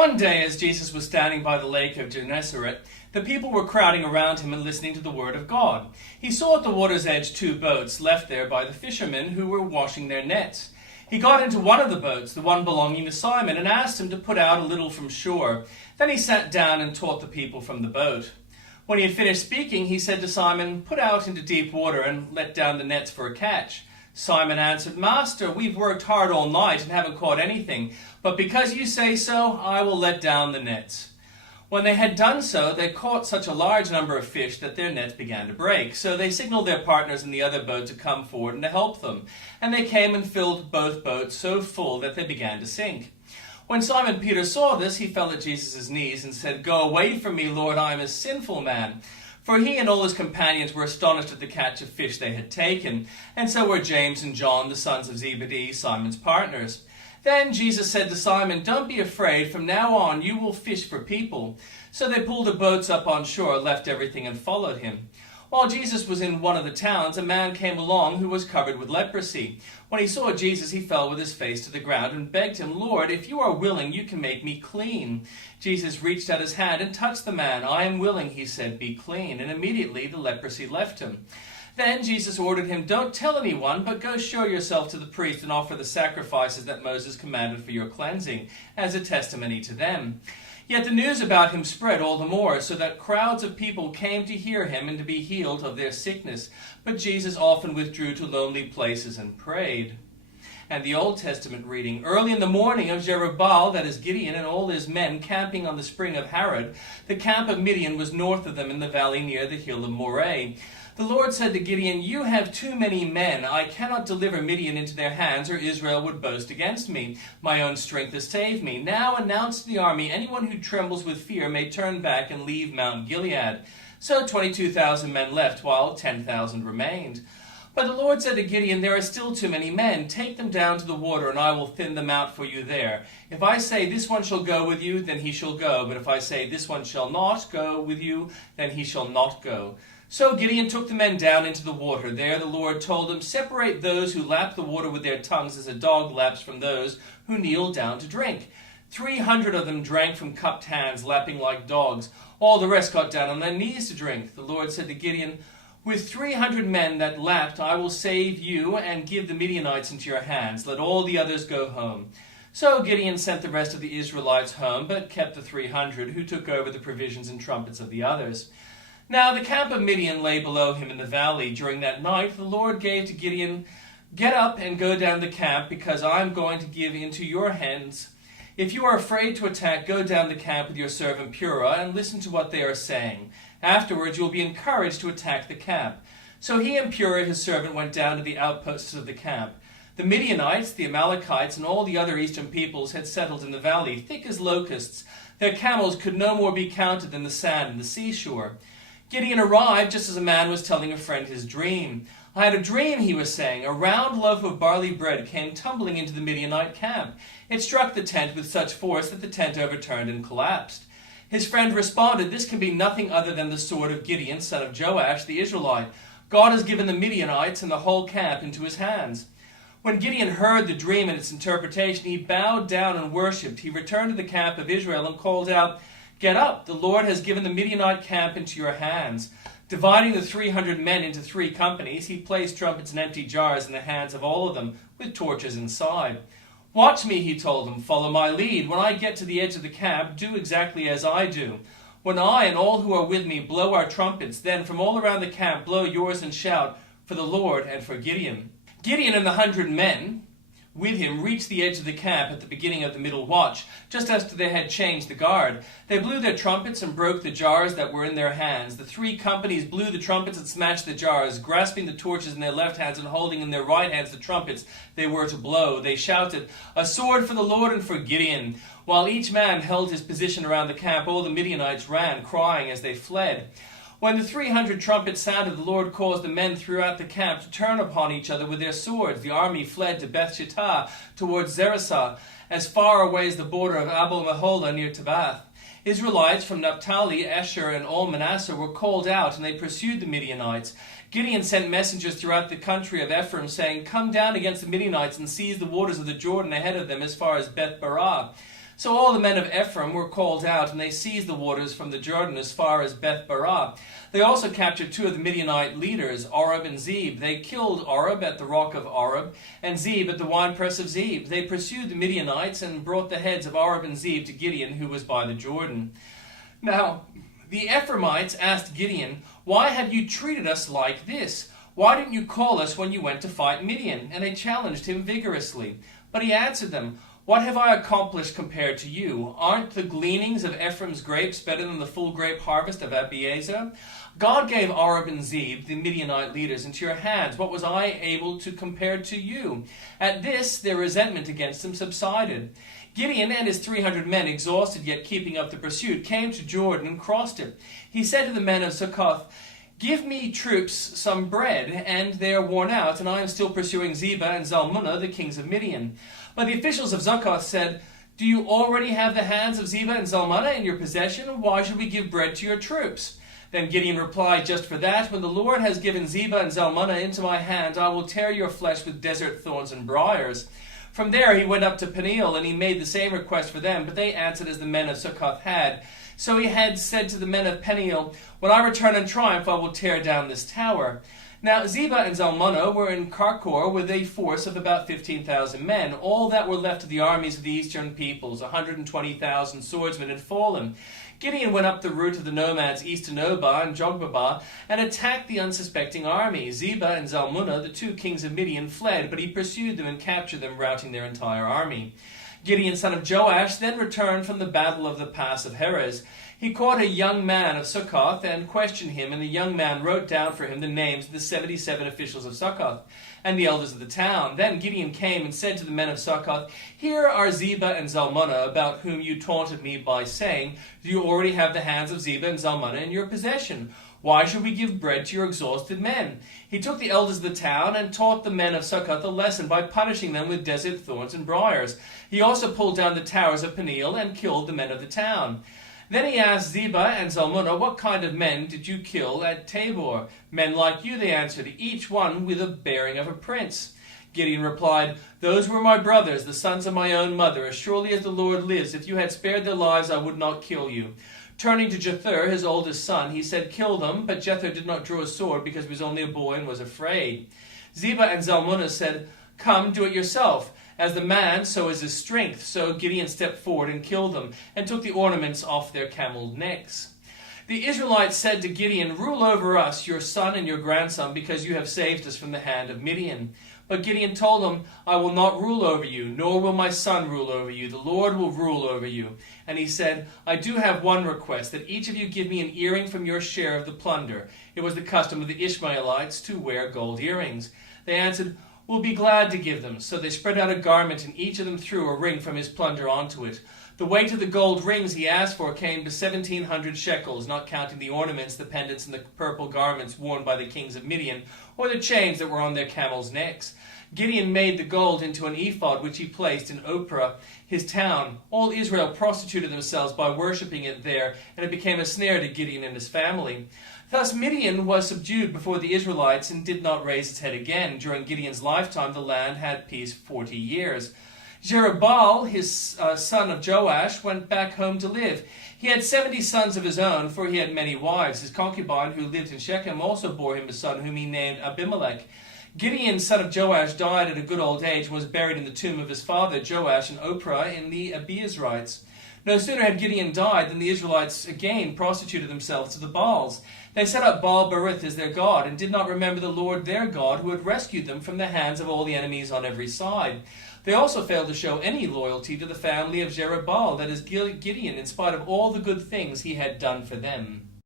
One day, as Jesus was standing by the lake of Gennesaret, the people were crowding around him and listening to the word of God. He saw at the water's edge 2 boats left there by the fishermen who were washing their nets. He got into one of the boats, the one belonging to Simon, and asked him to put out a little from shore. Then he sat down and taught the people from the boat. When he had finished speaking, he said to Simon, "Put out into deep water and let down the nets for a catch." Simon answered, "Master, we've worked hard all night and haven't caught anything, but because you say so, I will let down the nets." When they had done so, they caught such a large number of fish that their nets began to break. So they signaled their partners in the other boat to come forward and to help them. And they came and filled both boats so full that they began to sink. When Simon Peter saw this, he fell at Jesus' knees and said, "Go away from me, Lord, I am a sinful man." For he and all his companions were astonished at the catch of fish they had taken, and so were James and John, the sons of Zebedee, Simon's partners. Then Jesus said to Simon, "Don't be afraid, from now on you will fish for people." So they pulled the boats up on shore, left everything, and followed him. While Jesus was in one of the towns, a man came along who was covered with leprosy. When he saw Jesus, he fell with his face to the ground and begged him, "Lord, if you are willing, you can make me clean." Jesus reached out his hand and touched the man. "I am willing," he said, "be clean." And immediately the leprosy left him. Then Jesus ordered him, "Don't tell anyone, but go show yourself to the priest and offer the sacrifices that Moses commanded for your cleansing, as a testimony to them." Yet the news about him spread all the more, so that crowds of people came to hear him and to be healed of their sickness. But Jesus often withdrew to lonely places and prayed. And the Old Testament reading, early in the morning of Jerubbaal, that is Gideon, and all his men camping on the spring of Harod, the camp of Midian was north of them in the valley near the hill of Moreh. The Lord said to Gideon, "You have too many men. I cannot deliver Midian into their hands, or Israel would boast against me. My own strength has saved me. Now announce to the army, anyone who trembles with fear may turn back and leave Mount Gilead." So 22,000 men left, while 10,000 remained. But the Lord said to Gideon, "There are still too many men. Take them down to the water, and I will thin them out for you there. If I say, 'This one shall go with you,' then he shall go. But if I say, 'This one shall not go with you,' then he shall not go." So Gideon took the men down into the water. There the Lord told him, "Separate those who lap the water with their tongues as a dog laps from those who kneel down to drink." 300 of them drank from cupped hands, lapping like dogs. All the rest got down on their knees to drink. The Lord said to Gideon, "With 300 men that lapped, I will save you and give the Midianites into your hands. Let all the others go home." So Gideon sent the rest of the Israelites home, but kept the 300 who took over the provisions and trumpets of the others. Now the camp of Midian lay below him in the valley. During that night the Lord gave to Gideon, "Get up and go down the camp, because I am going to give into your hands. If you are afraid to attack, go down the camp with your servant Purah and listen to what they are saying. Afterwards you will be encouraged to attack the camp." So he and Purah his servant went down to the outposts of the camp. The Midianites, the Amalekites, and all the other eastern peoples had settled in the valley, thick as locusts. Their camels could no more be counted than the sand in the seashore. Gideon arrived just as a man was telling a friend his dream. "I had a dream," he was saying. "A round loaf of barley bread came tumbling into the Midianite camp. It struck the tent with such force that the tent overturned and collapsed." His friend responded, "This can be nothing other than the sword of Gideon, son of Joash, the Israelite. God has given the Midianites and the whole camp into his hands." When Gideon heard the dream and its interpretation, he bowed down and worshipped. He returned to the camp of Israel and called out, "Get up, the Lord has given the Midianite camp into your hands." Dividing the 300 men into 3 companies, he placed trumpets and empty jars in the hands of all of them, with torches inside. "Watch me," he told them, "follow my lead. When I get to the edge of the camp, do exactly as I do. When I and all who are with me blow our trumpets, then from all around the camp blow yours and shout for the Lord and for Gideon." Gideon and the 100 men with him reached the edge of the camp at the beginning of the middle watch, just after they had changed the guard. They blew their trumpets and broke the jars that were in their hands. The 3 companies blew the trumpets and smashed the jars, grasping the torches in their left hands and holding in their right hands the trumpets they were to blow. They shouted, "A sword for the Lord and for Gideon." While each man held his position around the camp, all the Midianites ran, crying as they fled. When the 300 trumpets sounded, the Lord caused the men throughout the camp to turn upon each other with their swords. The army fled to Beth-shittah towards Zerazah, as far away as the border of Abel-Meholah near Tabbath. Israelites from Naphtali, Asher, and all Manasseh were called out, and they pursued the Midianites. Gideon sent messengers throughout the country of Ephraim, saying, "Come down against the Midianites and seize the waters of the Jordan ahead of them as far as Beth-barah." So all the men of Ephraim were called out, and they seized the waters from the Jordan as far as Beth-barah. They also captured 2 of the Midianite leaders, Oreb and Zeb. They killed Oreb at the rock of Oreb, and Zeb at the winepress of Zeb. They pursued the Midianites and brought the heads of Oreb and Zeb to Gideon, who was by the Jordan. Now, the Ephraimites asked Gideon, "Why have you treated us like this? Why didn't you call us when you went to fight Midian?" And they challenged him vigorously. But he answered them, "What have I accomplished compared to you? Aren't the gleanings of Ephraim's grapes better than the full grape harvest of Abiezer? God gave Oreb and Zeb, the Midianite leaders, into your hands. What was I able to compare to you?" At this, their resentment against him subsided. Gideon and his 300 men, exhausted yet keeping up the pursuit, came to Jordan and crossed it. He said to the men of Succoth, "Give me troops some bread," and they are worn out, and I am still pursuing Zebah and Zalmunna, the kings of Midian. But the officials of Succoth said, "Do you already have the hands of Zebah and Zalmunna in your possession? Why should we give bread to your troops?" Then Gideon replied, "Just for that, when the Lord has given Zebah and Zalmunna into my hand, I will tear your flesh with desert thorns and briars." From there he went up to Peniel, and he made the same request for them, but they answered as the men of Succoth had. So he had said to the men of Peniel, "When I return in triumph, I will tear down this tower." Now Zebah and Zalmunna were in Karkor with a force of about 15,000 men. All that were left of the armies of the eastern peoples, 120,000 swordsmen, had fallen. Gideon went up the route of the nomads east to Nobah and Jogbabah and attacked the unsuspecting army. Zebah and Zalmunna, the 2 kings of Midian, fled, but he pursued them and captured them, routing their entire army. Gideon, son of Joash, then returned from the battle of the pass of Heres. He caught a young man of Succoth and questioned him, and the young man wrote down for him the names of the 77 officials of Succoth and the elders of the town. Then Gideon came and said to the men of Succoth, "Here are Zebah and Zalmunna, about whom you taunted me by saying, 'Do you already have the hands of Zebah and Zalmunna in your possession? Why should we give bread to your exhausted men?" He took the elders of the town and taught the men of Succoth a lesson by punishing them with desert thorns and briars. He also pulled down the towers of Peniel and killed the men of the town. Then he asked Zebah and Zalmunna, "What kind of men did you kill at Tabor?" "Men like you," they answered, "each one with the bearing of a prince." Gideon replied, "Those were my brothers, the sons of my own mother. As surely as the Lord lives, if you had spared their lives, I would not kill you." Turning to Jether, his oldest son, he said, "Kill them," but Jether did not draw a sword because he was only a boy and was afraid. Zebah and Zalmunna said, "Come, do it yourself. As the man, so is his strength." So Gideon stepped forward and killed them, and took the ornaments off their camel necks. The Israelites said to Gideon, "Rule over us, your son and your grandson, because you have saved us from the hand of Midian." But Gideon told them, "I will not rule over you, nor will my son rule over you. The Lord will rule over you." And he said, "I do have one request, that each of you give me an earring from your share of the plunder." It was the custom of the Ishmaelites to wear gold earrings. They answered, "We'll be glad to give them." So they spread out a garment, and each of them threw a ring from his plunder onto it. The weight of the gold rings he asked for came to 1,700 shekels, not counting the ornaments, the pendants, and the purple garments worn by the kings of Midian, or the chains that were on their camels' necks. Gideon made the gold into an ephod, which he placed in Ophrah, his town. All Israel prostituted themselves by worshipping it there, and it became a snare to Gideon and his family. Thus Midian was subdued before the Israelites and did not raise its head again. During Gideon's lifetime, the land had peace 40 years. Jerubbaal, his son of Joash, went back home to live. He had 70 sons of his own, for he had many wives. His concubine, who lived in Shechem, also bore him a son, whom he named Abimelech. Gideon, son of Joash, died at a good old age and was buried in the tomb of his father Joash in Ophrah in the Abiezrites. No sooner had Gideon died than the Israelites again prostituted themselves to the Baals. They set up Baal-berith as their god, and did not remember the Lord their God, who had rescued them from the hands of all the enemies on every side. They also failed to show any loyalty to the family of Jerubbaal, that is Gideon, in spite of all the good things he had done for them.